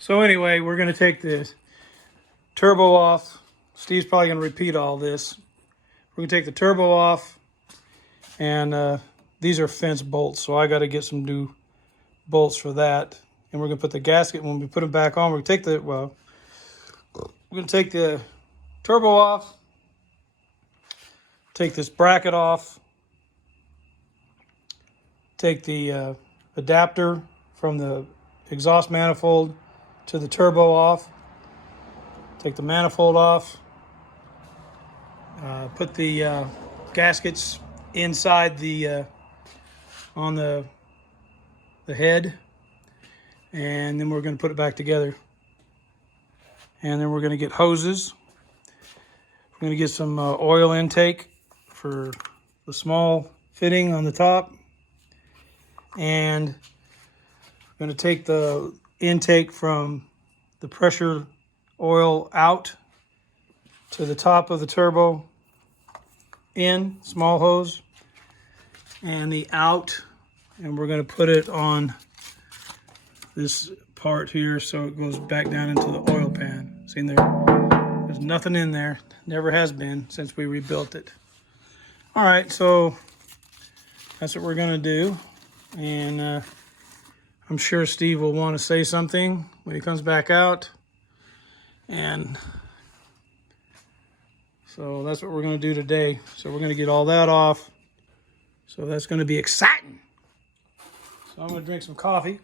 So anyway, we're going to take the turbo off. Steve's probably going to repeat all this. We're going to take the turbo off, and these are fence bolts, so I got to get some new bolts for that. And we're going to put the gasket, when we put them back on, we're going to take the turbo off, take this bracket off, take the adapter from the exhaust manifold to the turbo off, take the manifold off, put the gaskets inside the on the head, and then we're going to put it back together. And then we're going to get hoses. We're going to get some oil intake for the small fitting on the top, and we're going to take the intake from the pressure oil out to the top of the turbo in, small hose, and the out, and we're going to put it on this part here so it goes back down into the oil pan. See there's nothing in there, never has been since we rebuilt it. All right, so that's what we're going to do, and I'm sure Steve will want to say something when he comes back out. And so that's what we're going to do today. So we're going to get all that off. So that's going to be exciting. So I'm going to drink some coffee.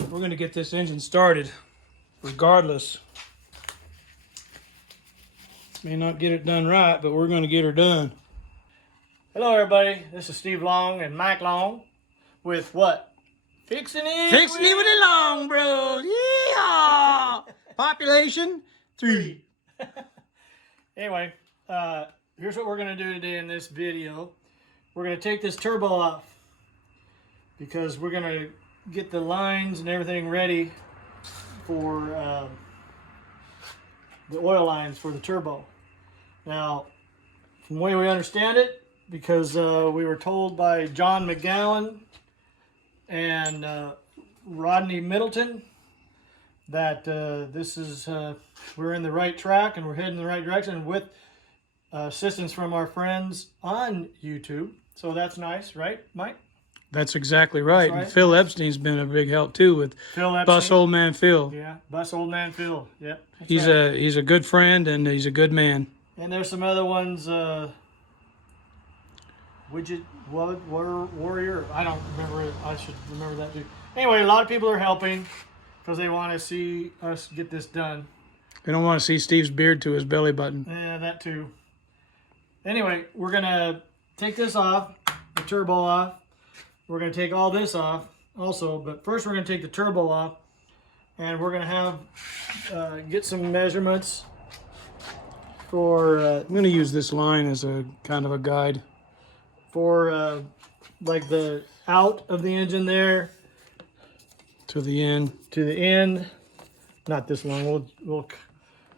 We're going to get this engine started regardless. May not get it done right, but we're going to get her done. Hello everybody, this is Steve Long and Mike Long with what? Fixing it with the Long Bros. Yeah. Population 3. Anyway, here's what we're going to do today in this video. We're going to take this turbo off because we're going to get the lines and everything ready for the oil lines for the turbo. Now, from the way we understand it, because we were told by John McGowan and Rodney Middleton that this is we're in the right track and we're heading in the right direction with assistance from our friends on YouTube. So that's nice, right, Mike? That's exactly right. That's right. And Phil Epstein's been a big help too with Bus Old Man Phil. Yeah, Bus Old Man Phil. Yep. He's a good friend and he's a good man. And there's some other ones. Widget Warrior. I don't remember it. I should remember that too. Anyway, a lot of people are helping because they want to see us get this done. They don't want to see Steve's beard to his belly button. Yeah, that too. Anyway, we're going to take this off, the turbo off. We're going to take all this off also, but first we're going to take the turbo off, and we're going to have get some measurements for... I'm going to use this line as a kind of a guide. For like the out of the engine there. To the end. To the end. Not this long, we'll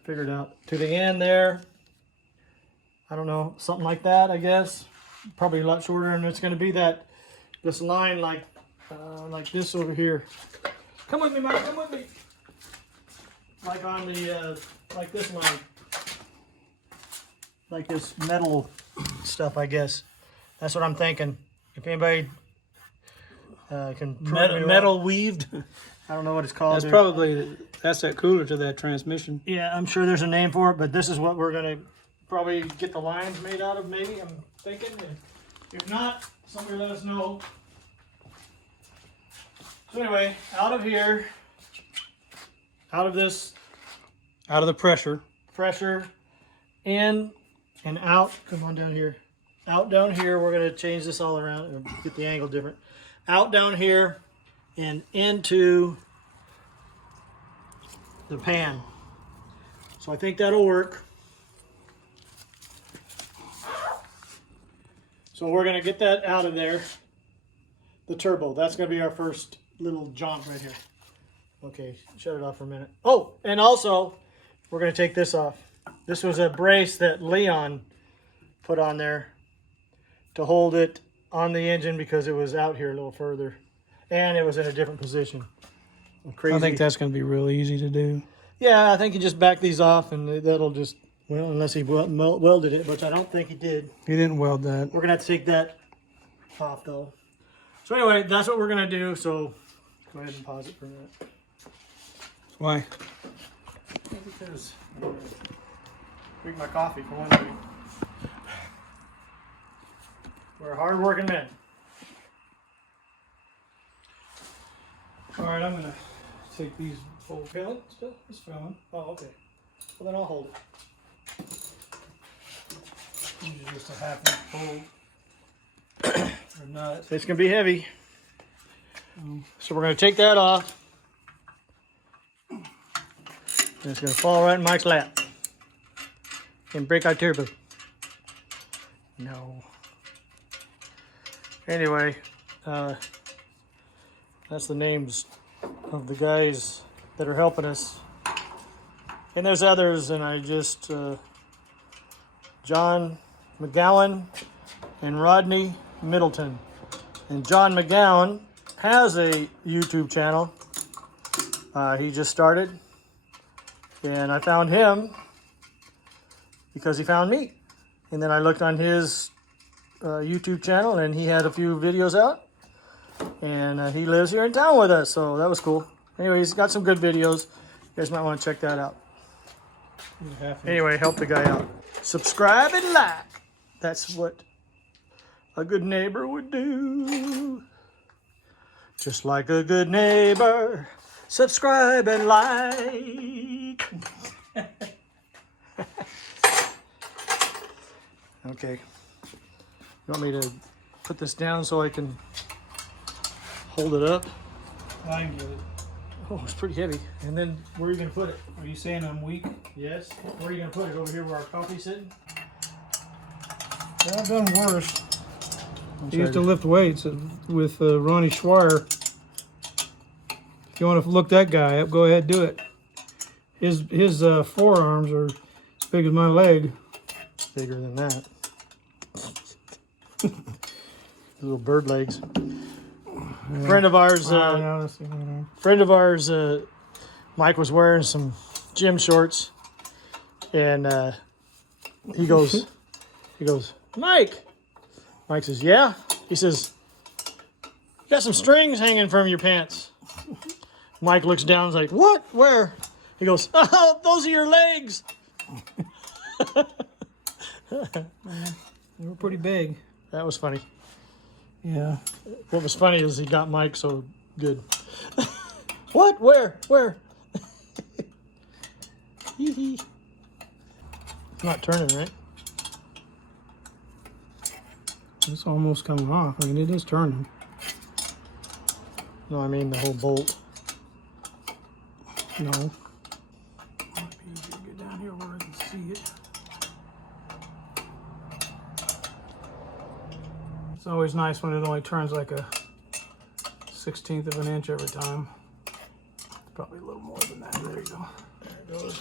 figure it out. To the end there. I don't know, something like that, I guess. Probably a lot shorter, and it's going to be this line like this over here. Come with me, Mike, come with me. Like on the, like this line. Like this metal stuff, I guess. That's what I'm thinking. If anybody can metal weaved. I don't know what it's called. That's that cooler to that transmission. Yeah, I'm sure there's a name for it, but this is what we're gonna probably get the lines made out of. Maybe I'm thinking. And if not, somebody let us know. So anyway, out of here, out of this, out of the pressure, in and out. Come on down here. Out down here, we're going to change this all around and get the angle different. Out down here and into the pan. So I think that'll work. So we're going to get that out of there. The turbo, that's going to be our first little jaunt right here. Okay, shut it off for a minute. Oh, and also, we're going to take this off. This was a brace that Leon put on there to hold it on the engine because it was out here a little further and it was in a different position. crazy. I think that's going to be real easy to do. Yeah, I think he just backed these off, and that'll just, well, unless he welded it, which I don't think he did. He didn't weld that. We're going to have to take that off, though. So anyway, that's what we're going to do, so go ahead and pause it for a minute. Why? Because drink my coffee for one thing. We're hard-working men. All right, I'm going to take these full pellet still. It's filling. Oh, okay. Well, then I'll hold it. Usually just a half inch fold. Or not. It's going to be heavy. So we're going to take that off. And it's going to fall right in Mike's lap. And break our turbo. No. Anyway, that's the names of the guys that are helping us. And there's others, and I just, John McGowan and Rodney Middleton. And John McGowan has a YouTube channel. He just started. And I found him because he found me. And then I looked on his YouTube channel, and he had a few videos out. And he lives here in town with us, so that was cool. Anyway, he's got some good videos. You guys might want to check that out. Anyway, help the guy out. Subscribe and like. That's what a good neighbor would do. Just like a good neighbor. Subscribe and like. Okay. You want me to put this down so I can hold it up? I can get it. Oh, it's pretty heavy. And then where are you going to put it? Are you saying I'm weak? Yes. Where are you going to put it? Over here where our coffee's sitting? Yeah, I've done worse. I used to lift weights with Ronnie Schweier. If you want to look that guy up, go ahead, do it. His forearms are as big as my leg. Bigger than that. Little bird legs. Yeah. Friend of ours, Yeah, Mike was wearing some gym shorts, and he goes, Mike. Mike says, yeah. He says, you got some strings hanging from your pants. Mike looks down and is like, what? Where? He goes, oh, those are your legs. They were pretty big. That was funny. Yeah. What was funny is he got Mike so good. What? Where? Where? It's not turning, right? It's almost coming off. I mean, it is turning. No, I mean the whole bolt. No. Might be easier to get down here where I can see it. It's always nice when it only turns like a 1/16 of an inch every time. Probably a little more than that. There you go. There it goes.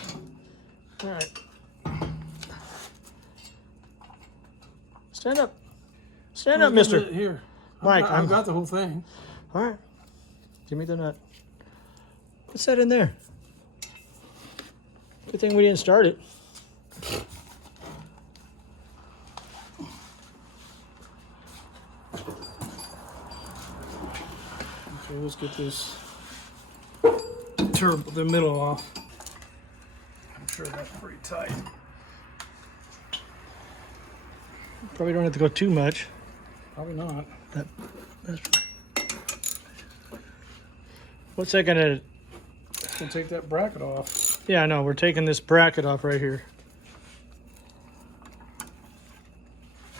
All right. Stand up. Stand up, mister. Here. Mike, I've got the whole thing. All right. Give me the nut. What's that in there? Good thing we didn't start it. Okay, let's get this the middle off. I'm sure that's pretty tight. Probably don't have to go too much. Probably not. That's what's that gonna? We'll take that bracket off. Yeah, I know. We're taking this bracket off right here.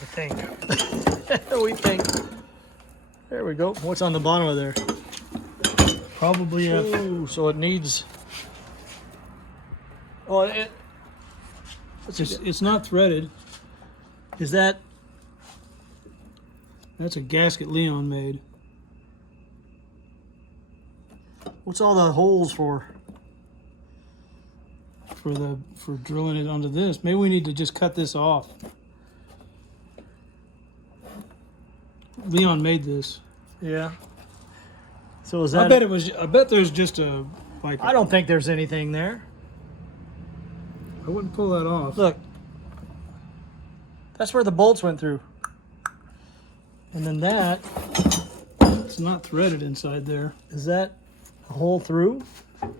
I think. We think. There we go. What's on the bottom of there? Probably a. Ooh, so it needs. Oh, It's not threaded. is that? That's a gasket Leon made. What's all the holes for? For drilling it onto this. Maybe we need to just cut this off. Leon made this. Yeah. So is that? I bet there's just a like. I don't think there's anything there. I wouldn't pull that off. Look. That's where the bolts went through. And then that. It's not threaded inside there. Is that a hole through? What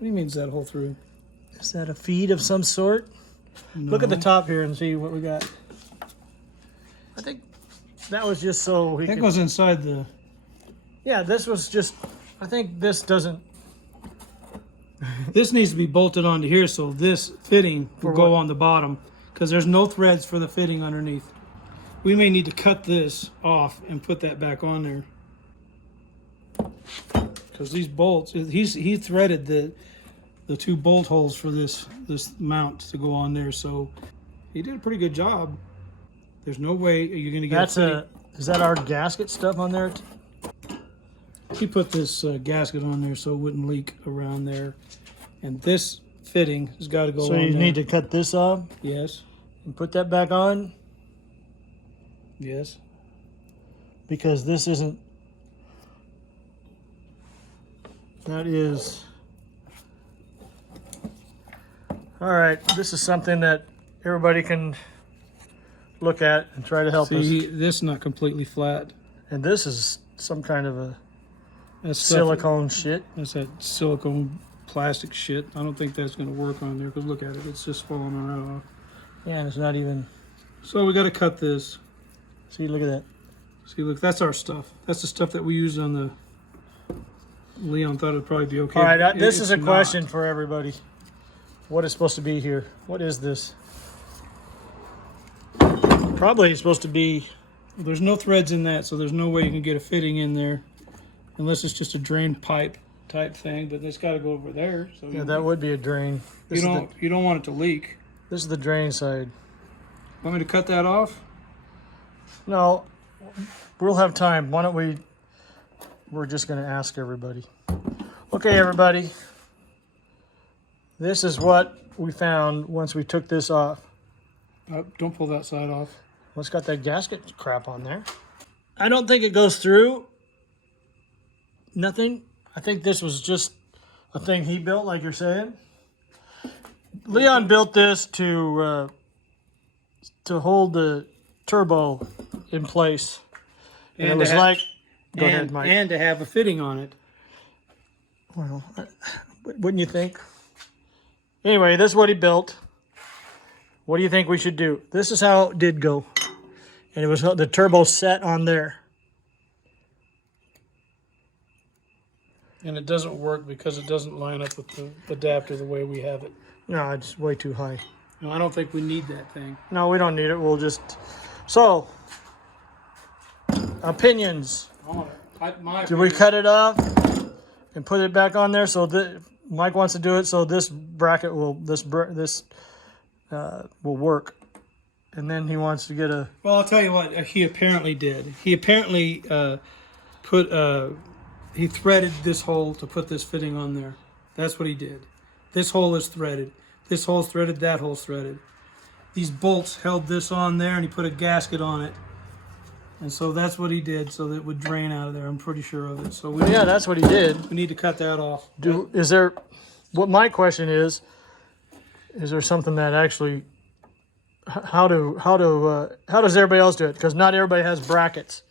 do you mean is that hole through? Is that a feed of some sort? No. Look at the top here and see what we got. I think that was just so he That could... goes inside the... Yeah, this was just... I think this doesn't... This needs to be bolted onto here so this fitting will go on the bottom because there's no threads for the fitting underneath. We may need to cut this off and put that back on there. Because these bolts, he threaded the 2 bolt holes for this mount to go on there, so he did a pretty good job. There's no way you're going to get. Is that our gasket stuff on there? He put this gasket on there so it wouldn't leak around there, and this fitting has got to go. So on you there. need to cut this off. Yes. And put that back on. Yes. Because this isn't. That is. All right, this is something that everybody can look at and try to help us. See, this is not completely flat. And this is some kind of a That's silicone shit. That's that silicone plastic shit. I don't think that's going to work on there because look at it. It's just falling right off. Yeah, and it's not even... So we got to cut this. See, look at that. See, look, that's our stuff. That's the stuff that we used on the... Leon thought it'd probably be okay. All right, this is a not. question for everybody. What is supposed to be here? What is this? Probably supposed to be... There's no threads in that, so there's no way you can get a fitting in there. Unless it's just a drain pipe type thing, but it's got to go over there. So Yeah, that would be a drain. You don't want it to leak. This is the drain side. Want me to cut that off? No, we'll have time. Why don't we... We're just going to ask everybody. Okay, everybody. This is what we found once we took this off. Don't pull that side off. Well, it's got that gasket crap on there. I don't think it goes through. Nothing. I think this was just a thing he built, like you're saying. Leon built this to hold the turbo in place. And it was like... Go ahead, Mike. And to have a fitting on it. Well, wouldn't you think? Anyway, this is what he built. What do you think we should do? This is how it did go. And it was the turbo set on there. And it doesn't work because it doesn't line up with the adapter the way we have it. No, it's way too high. No, I don't think we need that thing. No, we don't need it. We'll just... So, opinions. Do we cut it off and put it back on there? So Mike wants to do it so this bracket will will work, and then he wants to get a... Well, I'll tell you what he apparently did. He apparently he threaded this hole to put this fitting on there. That's what he did. This hole is threaded. This hole's threaded. That hole's threaded. These bolts held this on there, and he put a gasket on it. And so that's what he did, so that it would drain out of there. I'm pretty sure of it. So yeah, that's what he did. We need to cut that off. Is there? What my question is there something that actually? How does everybody else do it? Because not everybody has brackets.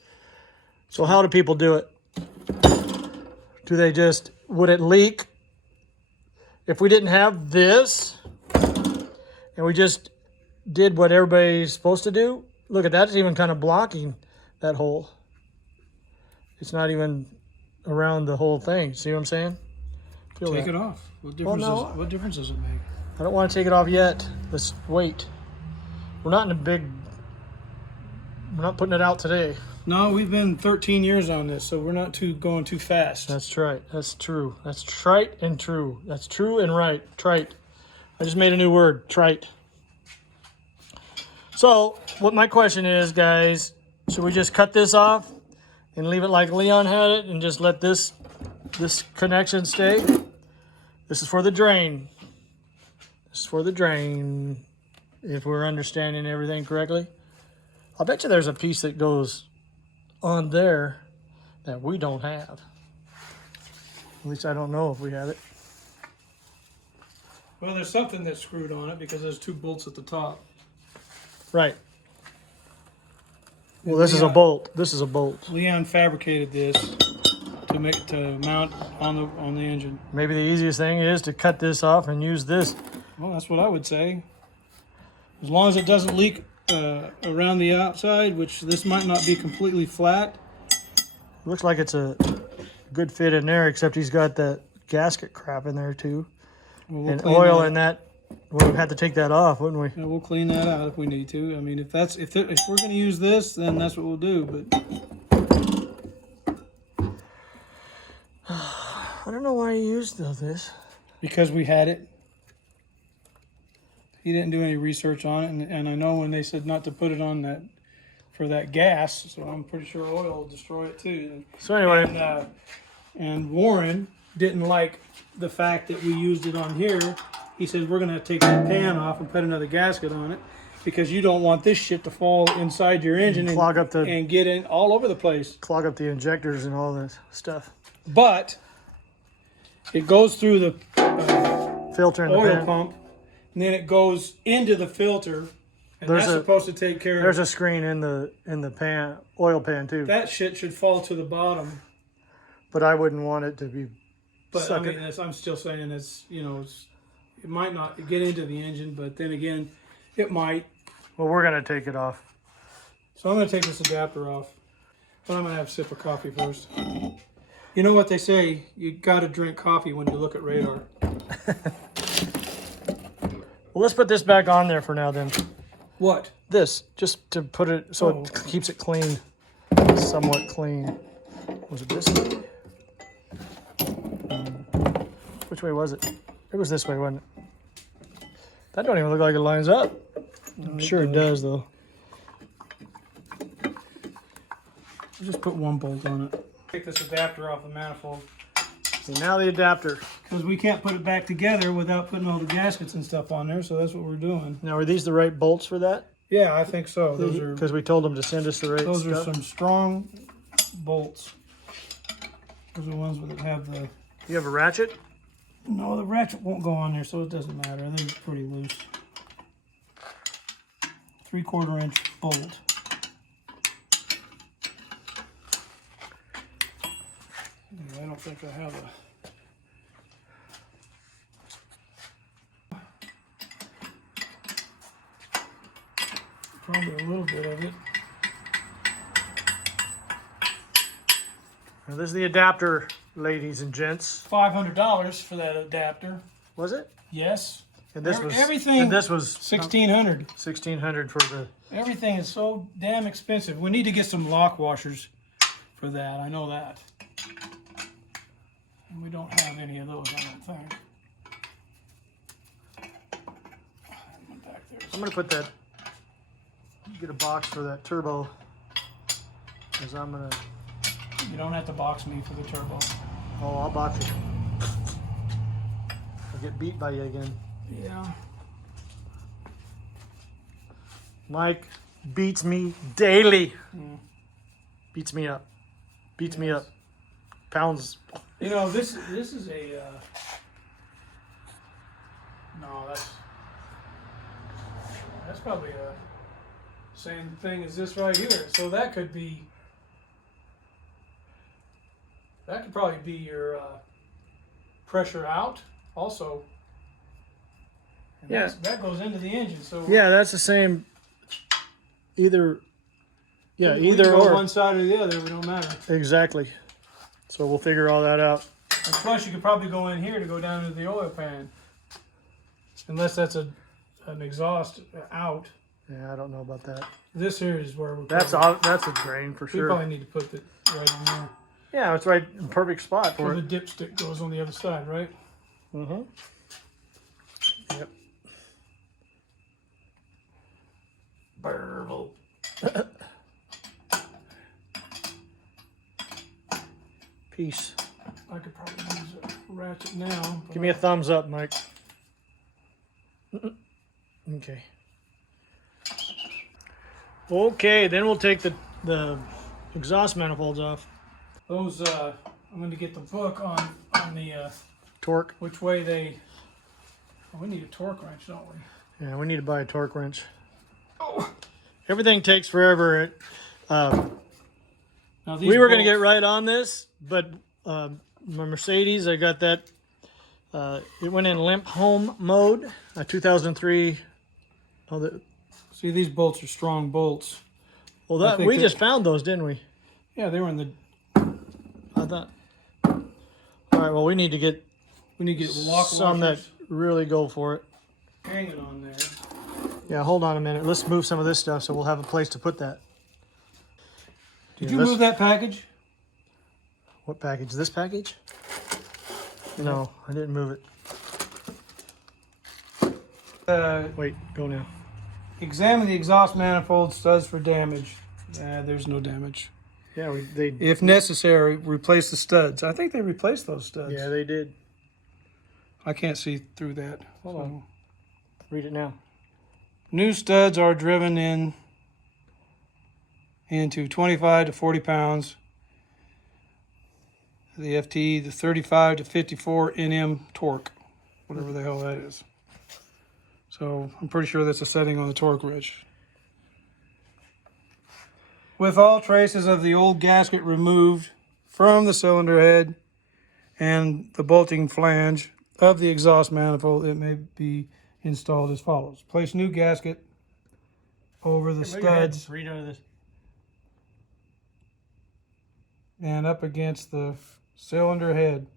So how do people do it? Do they just? Would it leak? If we didn't have this, and we just did what everybody's supposed to do, look at that. It's even kind of blocking that hole. It's not even around the whole thing. See what I'm saying? Take it off. What difference does it make? I don't want to take it off yet. Let's wait. We're not we're not putting it out today. No, we've been 13 years on this, so we're not going too fast. That's right. That's true. That's trite and true. That's true and right. Trite. I just made a new word. Trite. So, what my question is, guys, should we just cut this off and leave it like Leon had it and just let this connection stay? This is for the drain. This is for the drain, if we're understanding everything correctly. I'll bet you there's a piece that goes on there that we don't have. At least I don't know if we have it. Well, there's something that's screwed on it because there's 2 bolts at the top. Right. Well, this is a bolt. This is a bolt. Leon fabricated this to mount on the engine. Maybe the easiest thing is to cut this off and use this. Well, that's what I would say. As long as it doesn't leak around the outside, which this might not be completely flat. Looks like it's a good fit in there, except he's got that gasket crap in there too. Well, we'll and clean oil that. in that. We'll have to take that off, wouldn't we? Yeah, we'll clean that out if we need to. I mean, if we're going to use this, then that's what we'll do. But I don't know why he used this. because we had it, he didn't do any research on it, and I know when they said not to put it on that for that gas, so I'm pretty sure oil will destroy it too. So anyway, And Warren didn't like the fact that we used it on here. He said we're going to take that pan off and put another gasket on it because you don't want this shit to fall inside your engine and get in all over the place. Clog up the injectors and all this stuff. But it goes through the Filter in the oil pan. pump, and then it goes into the filter, and that's supposed to take care There's of a screen in the pan, oil pan too. that shit. Should fall to the bottom. But I wouldn't want it to be. But I mean, I'm still saying it might not get into the engine, but then again, it might. Well, we're gonna take it off. So I'm going to take this adapter off, but I'm going to have a sip of coffee first. You know what they say? You got to drink coffee when you look at radar. Well, let's put this back on there for now then. What? This, just to put it so it keeps it clean, somewhat clean. Was it this way? Which way was it? It was this way, wasn't it? That don't even look like it lines up. I'm sure it does, though. Just put 1 bolt on it. Take this adapter off the manifold. So now the adapter. Because we can't put it back together without putting all the gaskets and stuff on there, so that's what we're doing. Now, are these the right bolts for that? Yeah, I think so. Those are Because we told them to send us the right those stuff. are some strong bolts. Those are the ones that have the... You have a ratchet? No, the ratchet won't go on there, so it doesn't matter. They're pretty loose. 3/4 inch bolt. I don't think I have a... Probably a little bit of it. Now, this is the adapter, ladies and gents. $500 for that adapter. Was it? Yes. And this was everything. And this was $1,600. $1,600 for the. Everything is so damn expensive. We need to get some lock washers for that. I know that. And we don't have any of those, I don't think. Back there. I'm gonna put that. Get a box for that turbo. Because I'm gonna. You don't have to box me for the turbo. Oh, I'll box it. I'll get beat by you again. Yeah. Mike beats me daily. Mm. Beats me up. Beats me up. Pounds. You know, this is a... no, that's probably a same thing as this right here. So that could be... That could probably be your pressure out also. And Yeah. that goes into the engine. So Yeah, that's the same. Either. Yeah, we either can go or. one side or the other, it don't matter. Exactly. So we'll figure all that out. And plus, you could probably go in here to go down into the oil pan, unless that's an exhaust out. Yeah, I don't know about that. This here is where That's a drain for we sure. probably need to put it right in there. Yeah, it's right in perfect spot for Where it. the dipstick goes on the other side, right? Mm-hmm. Yep. Bevel. Peace. I could probably use a ratchet now. Give me a thumbs up, Mike. Okay. Okay, then we'll take the exhaust manifolds off. Those, I'm going to get the book on the, Torque. which way they, oh, we need a torque wrench, don't we? Yeah, we need to buy a torque wrench. Oh. Everything takes forever. Now, these We were going to bolts- get right on this, but my Mercedes, I got that. It went in limp home mode. A 2003. Oh, See, these bolts are strong bolts. well, I that think we that- just found those, didn't we? Yeah, they were in the, I thought. All right. Well, we need to get lock some that washers really go for it. hanging on there. Yeah. Hold on a minute. Let's move some of this stuff so we'll have a place to put that. Did Yeah, you let's- move that package? What package? This package? No, I didn't move it. Wait, go now. Examine the exhaust manifold studs for damage. There's no damage. Yeah, they. If necessary, replace the studs. I think they replaced those studs. Yeah, they did. I can't see through that. Hold on. Read it now. New studs are driven into 25 to 40 pounds. The FT, the 35 to 54 Nm torque, whatever the hell that is. So I'm pretty sure that's a setting on the torque wrench. With all traces of the old gasket removed from the cylinder head and the bolting flange of the exhaust manifold, it may be installed as follows. Place new gasket over the studs Read out of this. and up against the cylinder head.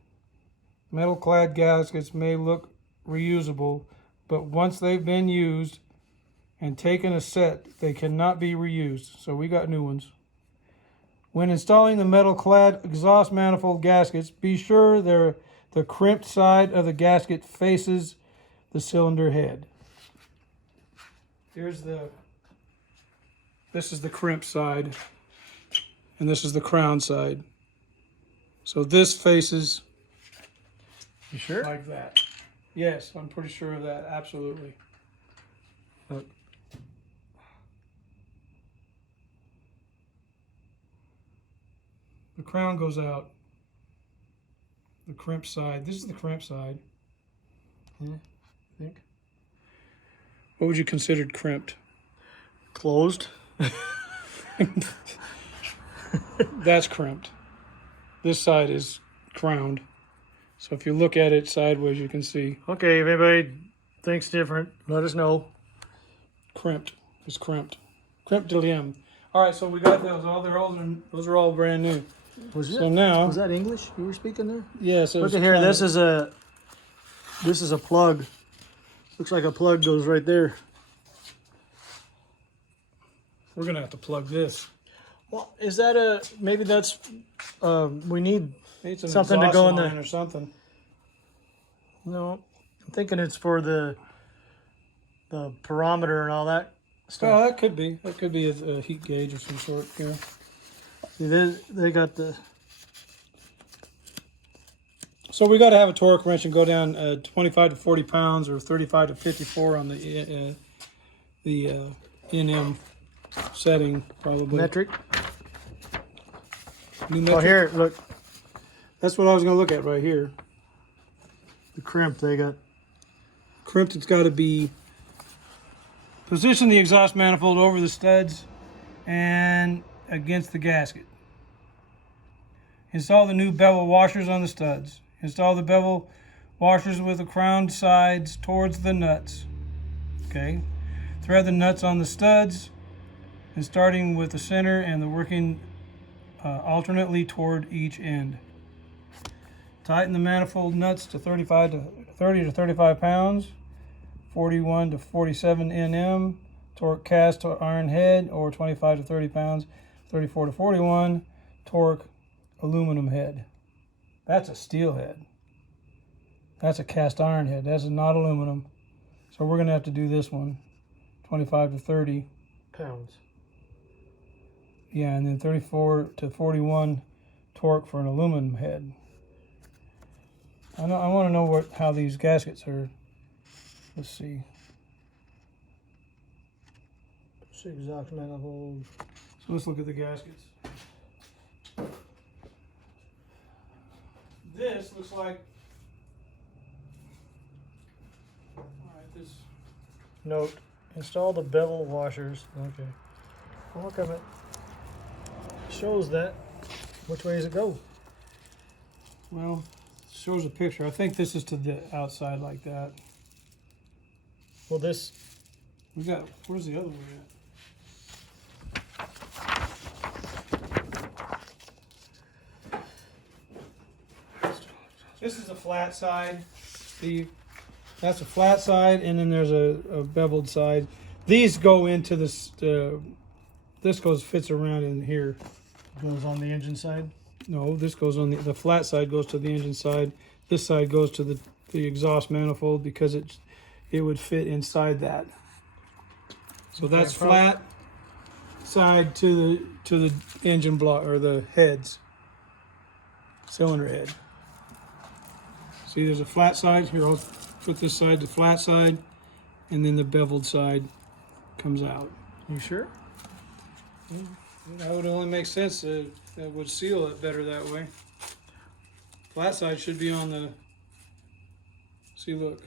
Metal clad gaskets may look reusable, but once they've been used and taken a set, they cannot be reused. So we got new ones. When installing the metal clad exhaust manifold gaskets, be sure the crimped side of the gasket faces the cylinder head. This is the crimped side, and this is the crown side. So this faces You sure? like that. Yes, I'm pretty sure of that. Absolutely. Look. The crown goes out. The crimp side. This is the crimp side. Yeah, I think. What would you consider crimped? Closed. That's crimped. This side is crowned. So if you look at it sideways, you can see Okay, if anybody thinks different, let us know. crimped. It's crimped. Crimped de liem. All right, so we got those. Those are all brand new. Was So now, was that English you were speaking there? yeah. So Look it's at here. kinda- This is a plug. Looks like a plug goes right there. We're gonna have to plug this. Well, is that maybe that's we need It's an something to exhaust go in line the. or something. No, I'm thinking it's for the parameter and all that Oh, stuff. that could be. That could be a heat gauge of some sort. Yeah. See, they got the. So we got to have a torque wrench and go down 25 to 40 pounds or 35 to 54 on the NM setting, probably. Metric. New Oh, metric. here, look, That's what I was going to look at right here. the crimp they got. Crimped, it's got to be. Position the exhaust manifold over the studs and against the gasket. Install the new bevel washers on the studs. Install the bevel washers with the crowned sides towards the nuts. Okay. Thread the nuts on the studs and starting with the center and the working alternately toward each end. Tighten the manifold nuts to 30 to 35 pounds, 41 to 47 Nm, torque cast iron head, or 25 to 30 pounds, 34 to 41, torque aluminum head. That's a steel head. That's a cast iron head. That's not aluminum. So we're going to have to do this one, 25 to 30. Pounds. Yeah, and then 34 to 41 torque for an aluminum head. I want to know how these gaskets are. Let's see. Exhaust manifold. So let's look at the gaskets. like. All right, this. Note: install the bevel washers. Okay. Well, look at it. Shows that. Which way does it go? Well, shows a picture. I think this is to the outside like that. Well, this. We got. Where's the other one at? This is the flat side, Steve. That's a flat side, and then there's a beveled side. These go into this. This fits around in here. Goes on the engine side. No, this goes on the flat side goes to the engine side. This side goes to the exhaust manifold because it would fit inside that. So that's flat side to the engine block or the heads, cylinder head. See, there's a flat side here. I'll put this side to flat side, and then the beveled side comes out. You sure? That would only make sense. That would seal it better that way. Flat side should be on the. See, look.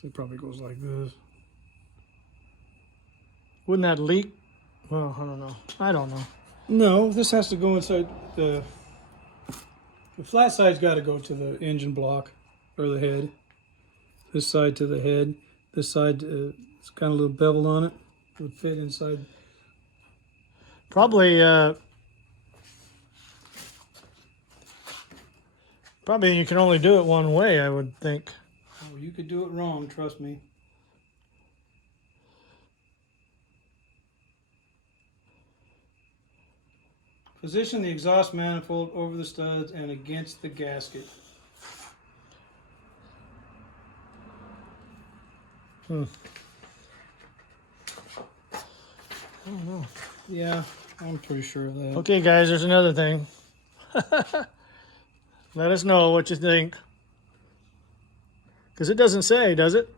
So it probably goes like this. Wouldn't that leak? Well, I don't know. I don't know. No, this has to go inside the flat side's got to go to the engine block or the head. This side to the head. This side, it's got a little bevel on it. It would fit inside. Probably you can only do it one way, I would think. Oh, you could do it wrong, trust me. Position the exhaust manifold over the studs and against the gasket. I don't know. Yeah, I'm pretty sure of that. Okay, guys, there's another thing. Let us know what you think. Because it doesn't say, does it?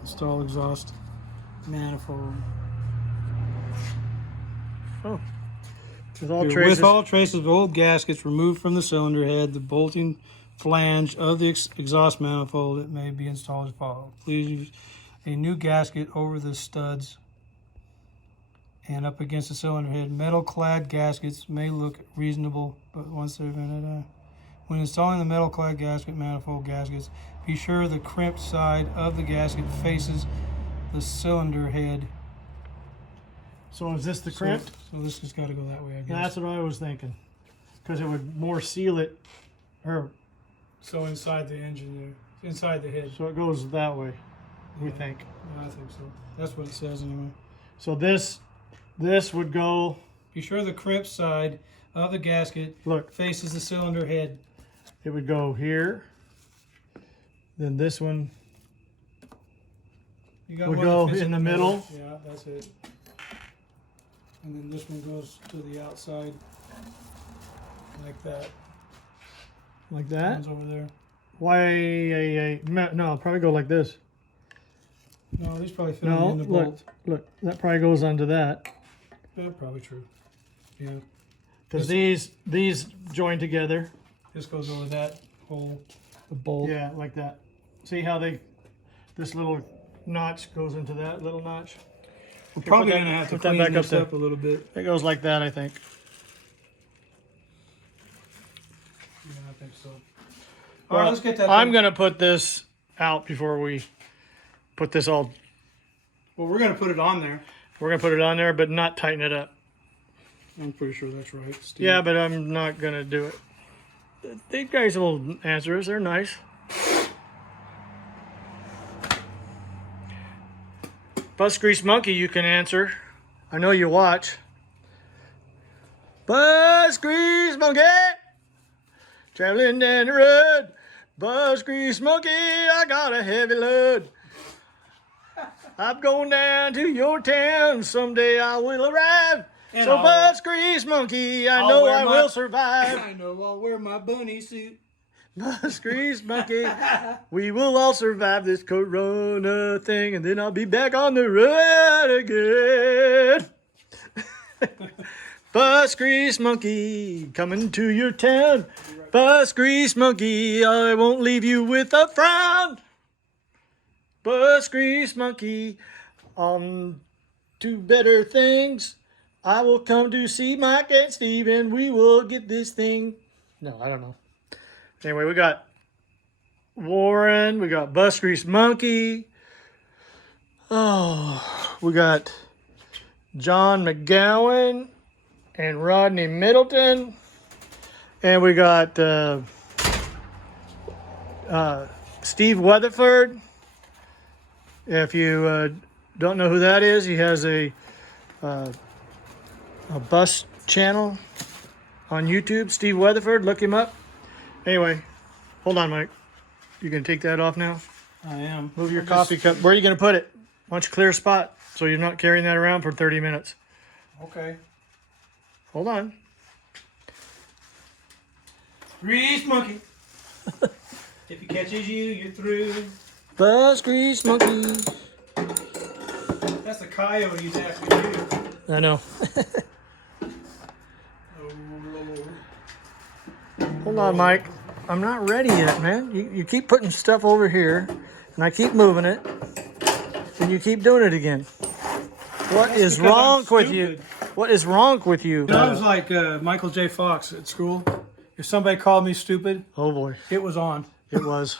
Install exhaust manifold. Oh. With all With traces. all traces of old gaskets removed from the cylinder head, the bolting flange of the exhaust manifold, it may be installed as follows. Please use a new gasket over the studs and up against the cylinder head. Metal clad gaskets may look reasonable, but once they're when installing the metal clad gasket manifold gaskets, be sure the crimped side of the gasket faces the cylinder head. So is this the crimped? So this has got to go that way, I guess. That's what I was thinking. Because it would more seal it. Or So inside the engine there, inside the head. so it goes that way, we Yeah. think. Yeah, I think so. That's what it says anyway. So this would go, Be sure the crimp side of the gasket look, faces the cylinder head. it would go here. Then this one You got would one that go fits in the middle. Yeah, that's it. And then this one goes to the outside, like that. Like that. One's over there. Why? No, probably go like this. No, these probably fit No, on the end of look, bolt. look, that probably goes onto that. Yeah, probably true. Yeah. Because these join together. This goes over that hole, the bolt. Yeah, like that. See how this little notch goes into that little notch? We're probably put that- going to have to put that clean back up this there. up a little bit. It goes like that, I think. Yeah, I think so. All right, let's get that. I'm going to put this out before we put this all. Well, we're going to put it on there. We're going to put it on there, but not tighten it up. I'm pretty sure that's right, Steve. Yeah, but I'm not going to do it. These guys will answer us. They're nice. Bus Grease Monkey, you can answer. I know you watch. Bus Grease Monkey, traveling down the road. Bus Grease Monkey, I got a heavy load. I'm going down to your town. Someday I will arrive. And So I'll- Bus Grease Monkey, I I'll know wear I my- will survive. I know I'll wear my bunny suit. Bus grease monkey. We will all survive this corona thing, and then I'll be back on the road again. Bus grease monkey, coming to your town. Bus grease monkey, I won't leave you with a frown. Bus grease monkey, on to better things. I will come to see Mike and Steve, and we will get this thing. No, I don't know. Anyway, we got Warren, we got Bus Grease Monkey. Oh, we got John McGowan and Rodney Middleton. And we got Steve Weatherford. If you don't know who that is, he has a bus channel on YouTube. Steve Weatherford, look him up. Anyway, hold on, Mike. You gonna take that off now? I am. Move your coffee cup. Where are you gonna put it? Why don't you clear a spot so you're not carrying that around for 30 minutes? Okay. Hold on. Grease monkey. If he catches you, you're through. Bus grease monkey. That's the coyote he's after you. I know. Oh, Lord. Hold on, Mike. I'm not ready yet, man. You keep putting stuff over here, and I keep moving it, and you keep doing it again. What is wrong with you? What is wrong with you? I was like Michael J. Fox at school. If somebody called me stupid, Oh boy, it was on. it was.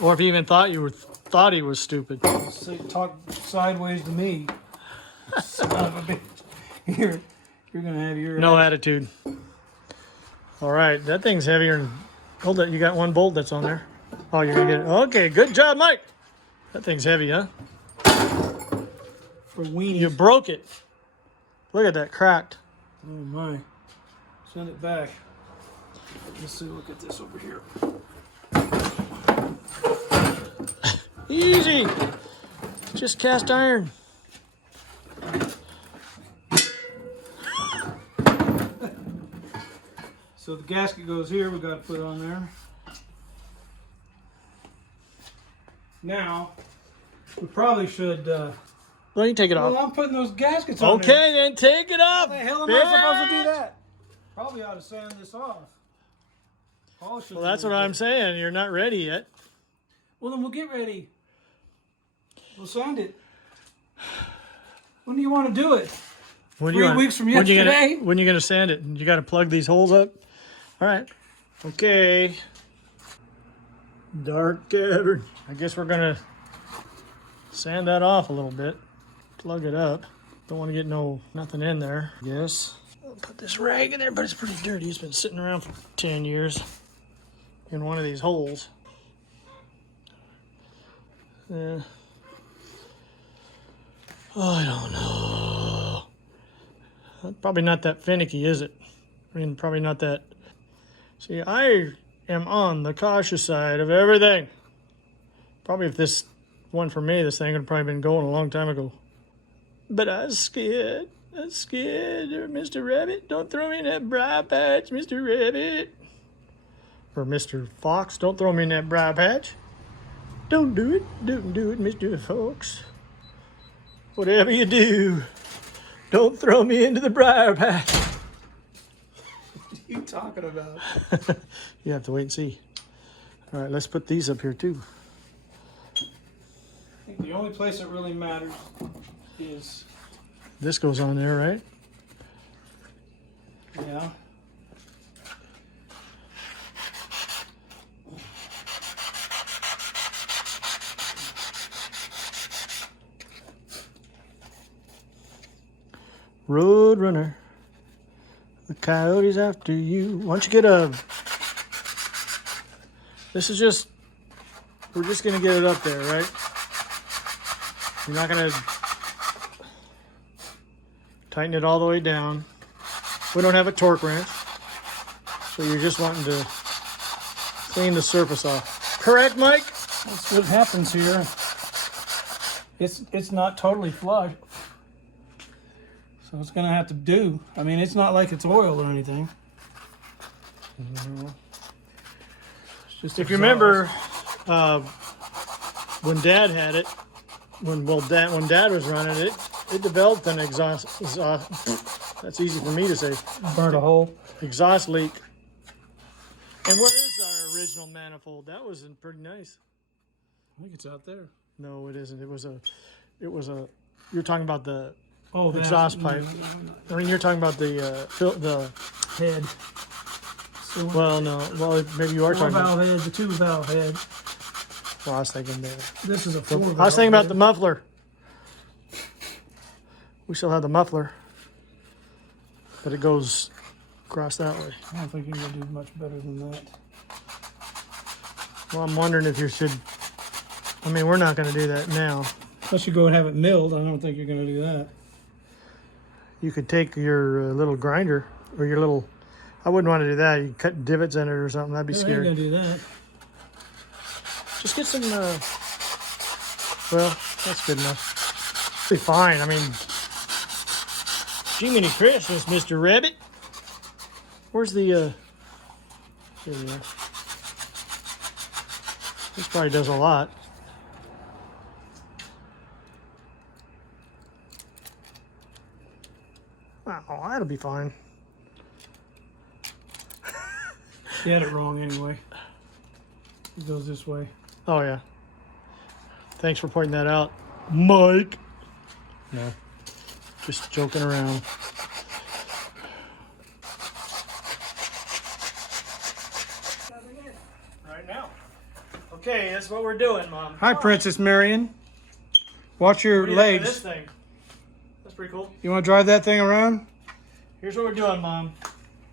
Or if he even thought he was stupid. So talk sideways to me. Son of a bitch. You're gonna have your No attitude. All right, that thing's heavier than. Hold it, you got one bolt that's on there. Oh, you're gonna get it. Okay, good job, Mike. That thing's heavy, huh? for weenies. You broke it. Look at that, cracked. Oh my. Send it back. Let's see, look at this over here. Easy. Just cast iron. So the gasket goes here, we got to put it on there. Now, we probably should. Well, you can take it Well, off. I'm putting those gaskets on there. Okay, then take it How off. the hell am I supposed to do that? Probably ought to sand this off. Polish it Well, a that's what little I'm bit. saying. You're not ready yet. Well, then we'll get ready. We'll sand it. When do you want to do it? When 3 weeks from when yesterday? when you gonna sand it? You got to plug these holes up. All right. Okay. Dark cavern. I guess we're gonna sand that off a little bit. Plug it up. Don't want to get nothing in there. Yes. I'll put this rag in there, but it's pretty dirty. It's been sitting around for 10 years in one of these holes. Yeah. Oh, I don't know. Probably not that finicky, is it? I mean, probably not that. See, I am on the cautious side of everything. Probably if this one for me, this thing would have probably been going a long time ago. But I was scared. I'm scared, Mr. Rabbit. Don't throw me in that briar patch, Mr. Rabbit. Or Mr. Fox, don't throw me in that briar patch. Don't do it. Don't do it, Mr. Fox. Whatever you do, don't throw me into the briar patch. What are you talking about? You have to wait and see. All right, let's put these up here too. I think the only place that really matters is, This goes on there, right? yeah. Road runner, the coyote's after you. Why don't you get a... This is just... We're just going to get it up there, right? You're not going to tighten it all the way down. We don't have a torque wrench. So you're just wanting to clean the surface off. Correct, Mike? That's what happens here. It's not totally flush. So it's gonna have to do. I mean, it's not like it's oil or anything. Just if you exhaust. remember, when Dad had it, when Dad was running it, it developed an exhaust. That's easy for me to say. Burnt a hole. Exhaust leak. And where is our original manifold? That was pretty nice. I think it's out there. No, it isn't. It was a. You're talking about the Oh, exhaust pipe. I mean, you're talking about the head. So Well, no. Well, maybe you are four talking about. valve head, the two valve head. Well, I was thinking that. This is a four valve. I was thinking about the head. muffler. We still have the muffler, but it goes across that way. I don't think you're gonna do much better than that. Well, I'm wondering if you should. I mean, we're not going to do that now. Unless you go and have it milled, I don't think you're gonna do that. You could take your little grinder or your little. I wouldn't want to do that. You cut divots in it or something. That'd be I ain't scary. gonna do that. Just get some. Well, that's good enough. Be fine. I mean, Jiminy Christmas, Mr. Rabbit. Where's the? Here we are. This probably does a lot. Oh, that'll be fine. You had it wrong anyway. It goes this way. Oh yeah. Thanks for pointing that out, Mike. No, just joking around. Right now. Okay, that's what we're doing, Mom. Hi, Princess Marion. Watch your What do you think of legs. this thing? That's pretty cool. You want to drive that thing around? Here's what we're doing, Mom.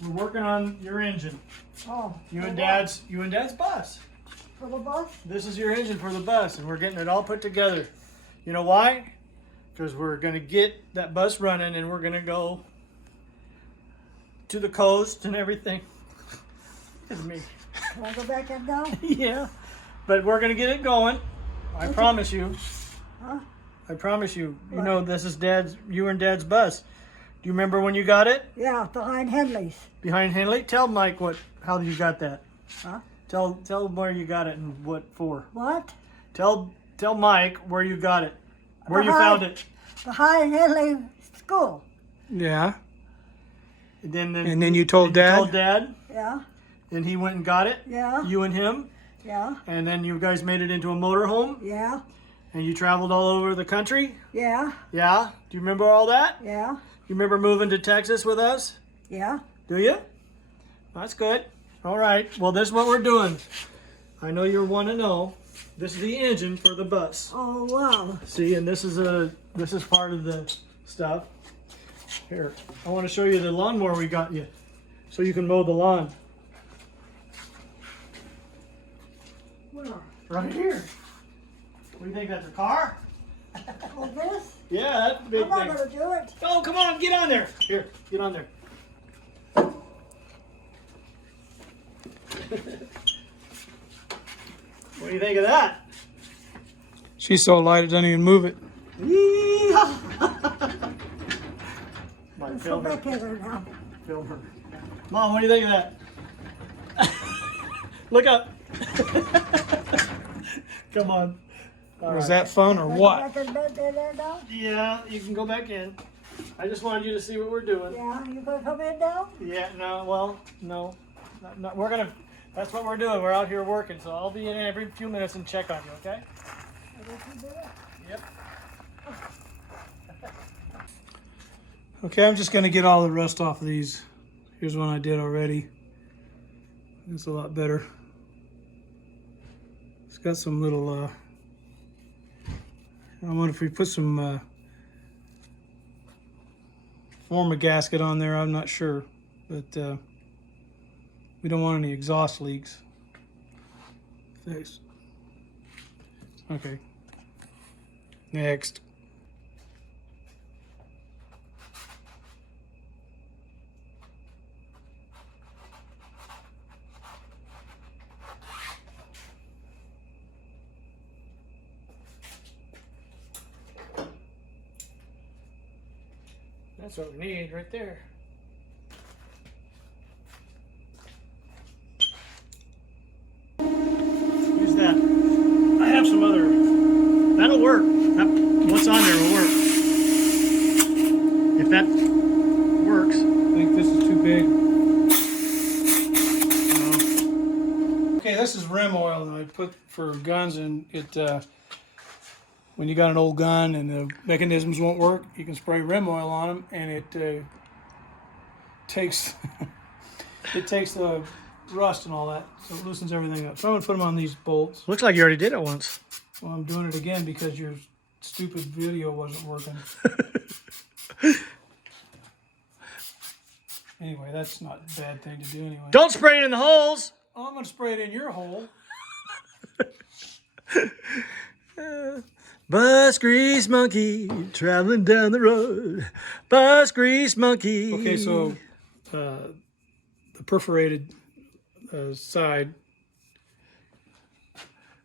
We're working on your engine. Oh, You and Dad's bus. for the bus? This is your engine for the bus, and we're getting it all put together. You know why? Because we're going to get that bus running, and we're going to go to the coast and everything. Look at me. Can I go back and down? Yeah. But we're going to get it going. I promise you. Huh? I promise you. You know, this is you and Dad's bus. Do you remember when you got it? Yeah, behind Henley's. Behind Henley? Tell Mike how you got that. Huh? Tell him where you got it and what for. What? Tell Mike where you got it. Where you Behind- found it. Behind Henley School. Yeah. And then you told Dad? told Dad, Yeah, and he went and got it. yeah, You and him, yeah, and then you guys made it into a motorhome, yeah, and you traveled all over the country. yeah, Yeah. Do you remember all that? yeah, You remember moving to Texas with us? yeah. Do you? That's good. All right. Well, this is what we're doing. I know you want to know. This is the engine for the bus. Oh, wow. See, and this is part of the stuff. Here, I want to show you the lawnmower we got you, so you can mow the lawn. Where? Right here. What do you think? That's a car? Oh, this? Yeah, that's a big I'm not thing. going to do it. Oh, come on, get on there. Here, get on there. What do you think of that? She's so light it doesn't even move it. Mike, Let's go film her. back in there now. Film her. Mom, what do you think of that? Look up. Come on. All Was right. that fun or Can I go what? back in bed there now? Yeah, you can go back in. I just wanted you to see what we're doing. Yeah, you going to come in now? Yeah, no, well, no. We're going to, that's what we're doing. We're out here working, so I'll be in every few minutes and check on you, okay? I guess you do it. Yep. Okay, I'm just going to get all the rust off of these. Here's one I did already. It's a lot better. It's got some little, I wonder if we put some form a gasket on there, I'm not sure. But we don't want any exhaust leaks. Thanks. Okay. Next. That's what we need right there. it'll work. What's on there will work. If that works. I think this is too big. Okay, this is rim oil that I put for guns, and it when you got an old gun and the mechanisms won't work, you can spray rim oil on them, and it takes it takes the rust and all that, so it loosens everything up. So I'm gonna put them on these bolts. Looks like you already did it once. Well, I'm doing it again because your stupid video wasn't working. Anyway, that's not a bad thing to do anyway. Don't spray it in the holes. Oh, I'm gonna spray it in your hole. Bus grease monkey traveling down the road. Bus grease monkey. Okay, so the perforated side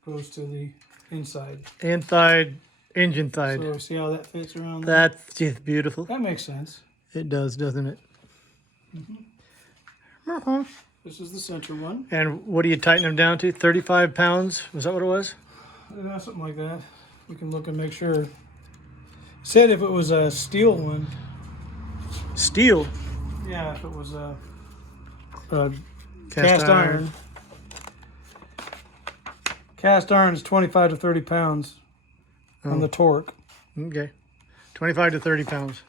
goes to the inside. Inside, engine side. So see how that fits around there? That's just beautiful. That makes sense. It does, doesn't it? This is the center one. And what do you tighten them down to? 35 pounds? Was that what it was? Something like that. We can look and make sure. It said if it was a steel one. Steel. Yeah, if it was a cast iron. Cast iron is 25 to 30 pounds on the torque. Okay. 25 to 30 pounds.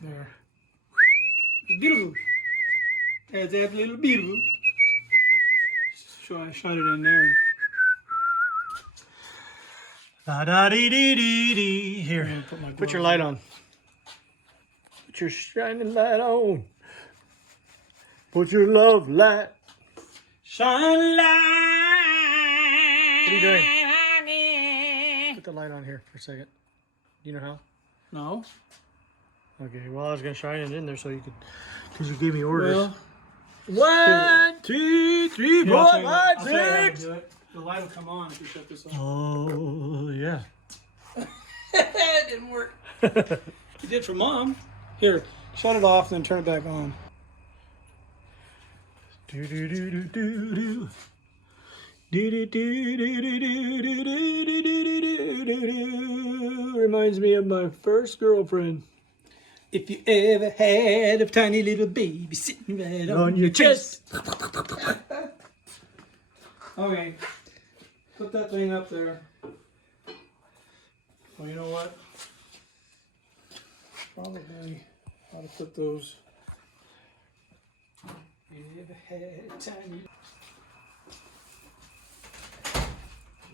There. It's beautiful. It's absolutely beautiful. So I shot it in there. Da da dee dee dee dee. Here, And put my put your gloves light on. Put your shining light on. Put your love light. Shine light. What are you doing? Put the light on here for a second. Do you know how? No. Okay, well, I was going to shine it in there so you could, because you gave me orders. Well, 1, 2, 3, 4, I'll tell you 5, how to 6. do it. The light will come on if you shut this off. Oh, yeah. It didn't work. You did for Mom. Here, shut it off and then turn it back on. Do do do do do do. Do do do do do do do do do do do. Reminds me of my first girlfriend. If you ever had a tiny little baby sitting right on your chest. Okay, put that thing up there. Well, you know what? Probably how to put those. You ever had a tiny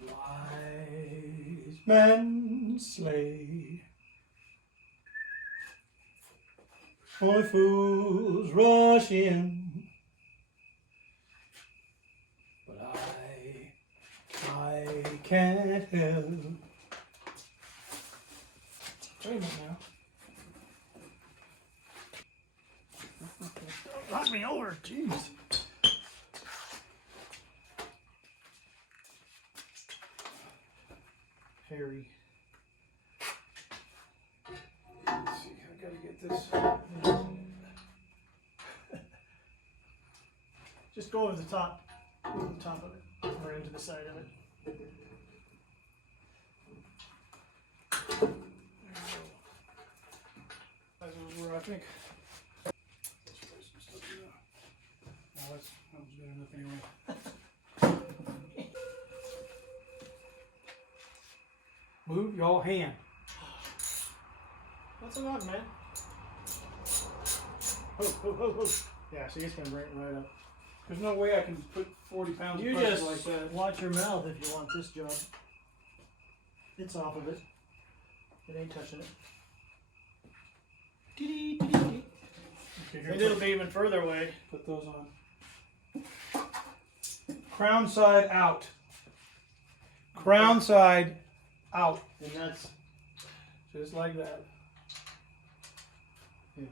wise man sleigh? Only fools rush in, but I can't help. Wait a minute now. Knock me over. Jeez. Harry. Let's see, I gotta get this. Just go over the top. Over the top of it. Or into the side of it. That's where I think. No, that's good enough anyway. Move your hand. What's it on, man? Oh. Yeah, see, it's going to break right up. There's no way I can put 40 pounds You of pressure just like that. watch your mouth if you want this job. It's off of it. It ain't touching it. Okay, here, And it'll be even further away. put those on. Crown side out. Crown side out. And that's, Just like that. yeah.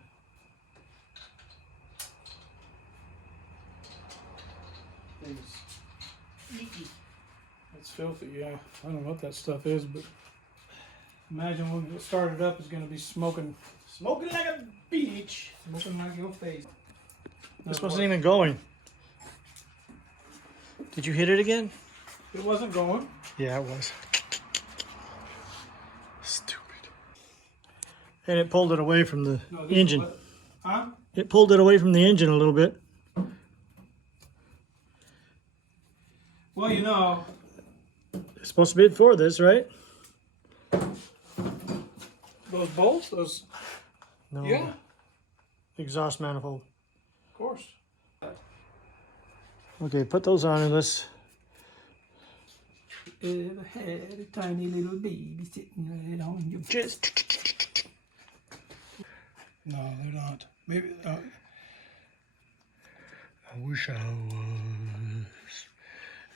It's filthy, yeah. I don't know what that stuff is, but imagine when it started up, it's going to be smoking. Smoking like a beach. Smoking like your face. This wasn't even going. Did you hit it again? It wasn't going. Yeah, it was. Stupid. And it pulled it away from the No, this engine. was- Huh? It pulled it away from the engine a little bit. Well, you know, It's supposed to be for this, right? those bolts, those. No. Yeah, Exhaust manifold. of course. Okay, put those on and let's. Ever had a tiny little baby sitting right on your chest? No, they're not. Maybe. I wish I was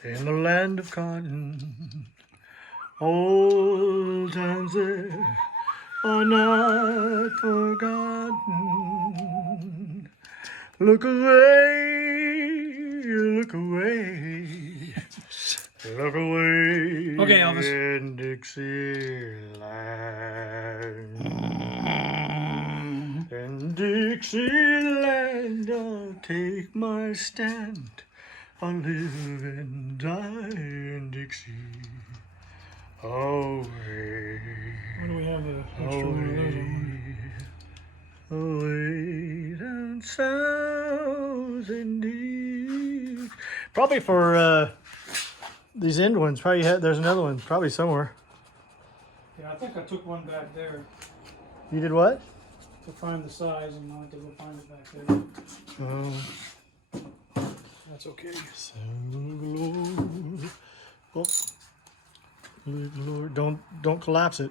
in the land of cotton. Old times there are not forgotten. Look away, look away, look away. Okay, Elvis. In Dixieland. In Dixieland, I'll take my stand. I'll live and die in Dixie. Away, When do we have the extra one of those? I wonder? away down south indeed. Probably for these end ones. Probably there's another one. Probably somewhere. Yeah, I think I took one back there You did what? to find the size, and I had to go find it back there. Oh. That's okay. So, Lord, oh, Lord, don't collapse it.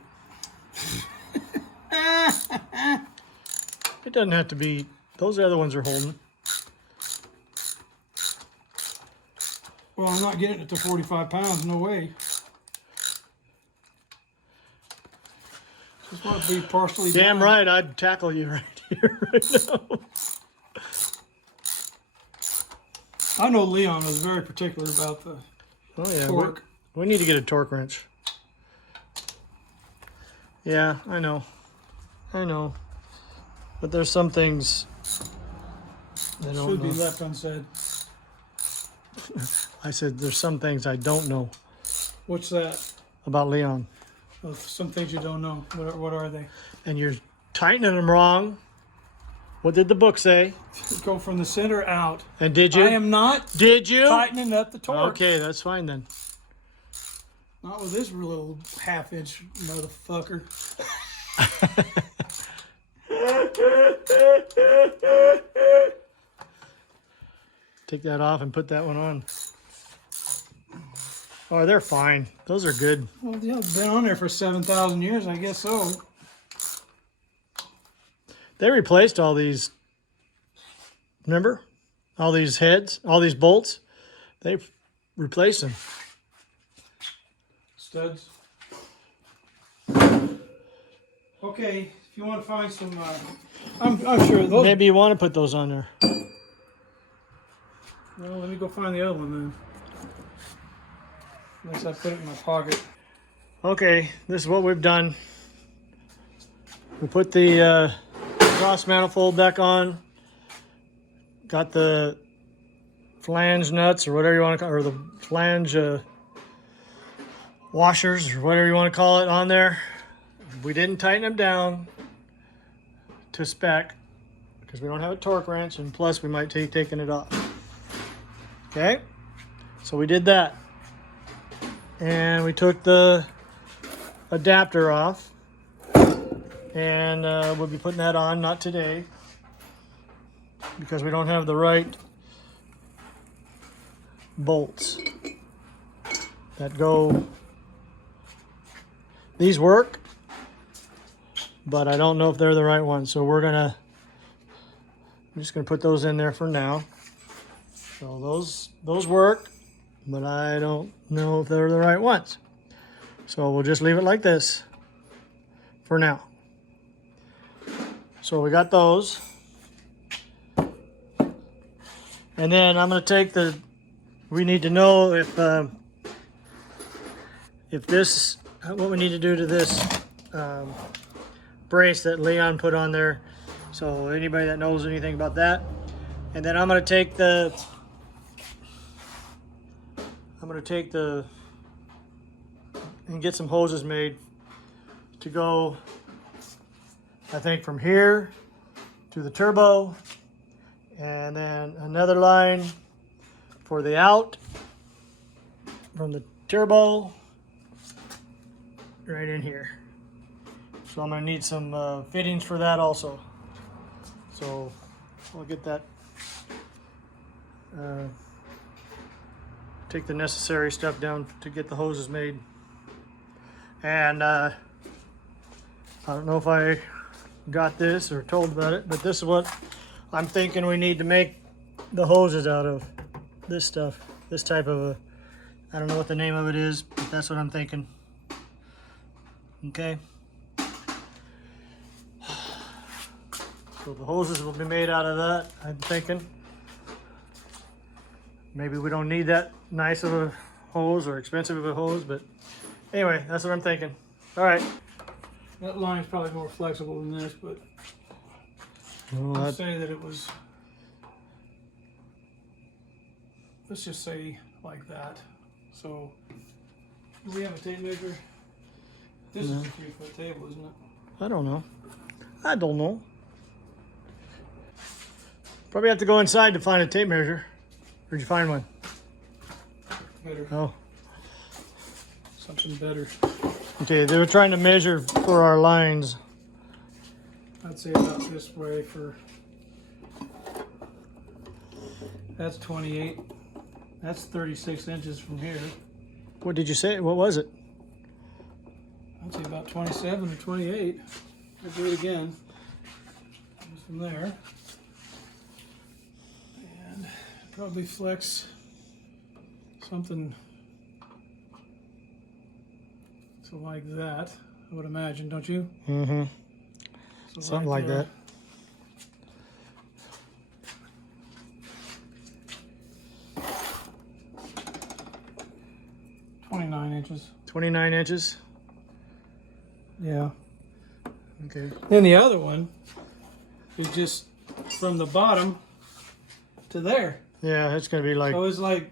It doesn't have to be. Those other ones are holding. Well, I'm not getting it to 45 pounds. No way. Just want to be partially. Damn down. right, I'd tackle you right here, right now. I know Leon was very particular about the Oh yeah, torque. we need to get a torque wrench. Yeah, I know, but there's some things I don't Should be know. left unsaid. I said there's some things I don't know What's that? about Leon, Of some things you don't know. What are they? and you're tightening them wrong. What did the book say? Go from the center out. And did you? I am not Did you? tightening up the torque. Okay, that's fine then. Not with this little half-inch motherfucker. Take that off and put that one on. Oh, they're fine. Those are good. Well, yeah, it's been on there for 7,000 years. I guess so. They replaced all these. Remember? All these heads, all these bolts. They replaced them. Studs. Okay, if you want to find some, I'm sure those. Maybe you want to put those on there. Well, let me go find the other one then. Unless I put it in my pocket. Okay, this is what we've done. We put the exhaust manifold back on. Got the flange nuts or whatever you want to call or the flange washers or whatever you want to call it on there. We didn't tighten them down to spec because we don't have a torque wrench, and plus we might take taking it off. Okay, so we did that. And we took the adapter off, and we'll be putting that on, not today, because we don't have the right bolts that go. These work, but I don't know if they're the right ones, so I'm just gonna put those in there for now. So those work, but I don't know if they're the right ones. So we'll just leave it like this for now. So we got those. And then I'm going to take we need to know if this, what we need to do to this brace that Leon put on there. So anybody that knows anything about that. And then I'm going to take I'm going to take and get some hoses made to go, I think, from here to the turbo, and then another line for the out from the turbo right in here. So I'm going to need some fittings for that also. So I'll get that, take the necessary stuff down to get the hoses made. And I don't know if I got this or told about it, but this is what I'm thinking we need to make the hoses out of. This stuff, this type of I don't know what the name of it is, but that's what I'm thinking. Okay. So the hoses will be made out of that, I'm thinking. Maybe we don't need that nice of a hose or expensive of a hose, but anyway, that's what I'm thinking. All right. That line is probably more flexible than this, but Well, I'd say that it was, let's just say like that. So, do we have a tape measure? This is a 3-foot table, isn't it? I don't know. I don't know. Probably have to go inside to find a tape measure. Where'd you find one? Better, Oh. something better. Okay, they were trying to measure for our lines. I'd say about this way for, that's 28. That's 36 inches from here. What did you say? What was it? I'd say about 27 or 28. I'll do it again. Just from there. And probably flex something so like that, I would imagine, don't you? Mm-hmm. So Something like there. that. that. 29 inches. 29 inches. Yeah. Okay. Then the other one is just from the bottom to there. Yeah, it's gonna be like So it's like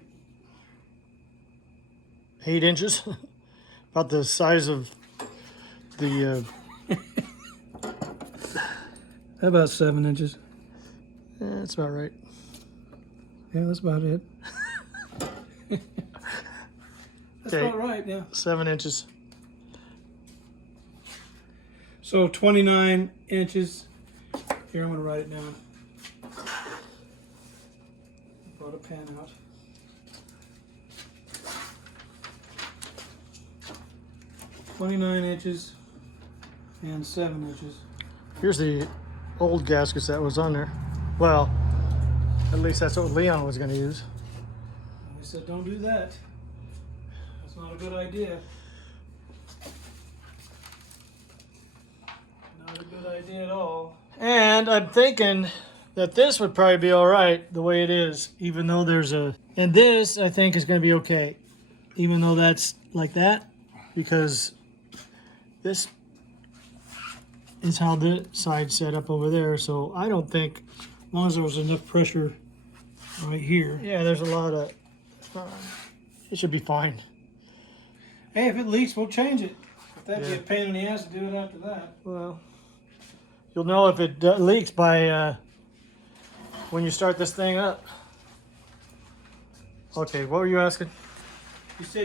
8 inches. About the size of the. about 7 inches. That's about right. Yeah, that's about it. That's Okay. about right, yeah. 7 inches. So 29 inches. Here, I'm going to write it down. Brought a pen out. $29 and 7 inches. Here's the old gaskets that was on there. Well, at least that's what Leon was gonna use. I said, don't do that. That's not a good idea. Not a good idea at all. And I'm thinking that this would probably be all right the way it is, even though there's a. And this I think is gonna be okay, even though that's like that, because this is how the side's set up over there. So I don't think, As long as there was enough pressure right here. yeah, there's a lot of. It should be fine. Hey, if it leaks, we'll change it. If that'd be Yeah. a pain in the ass to do it after that. Well, you'll know if it leaks by when you start this thing up. Okay, what were you asking? You said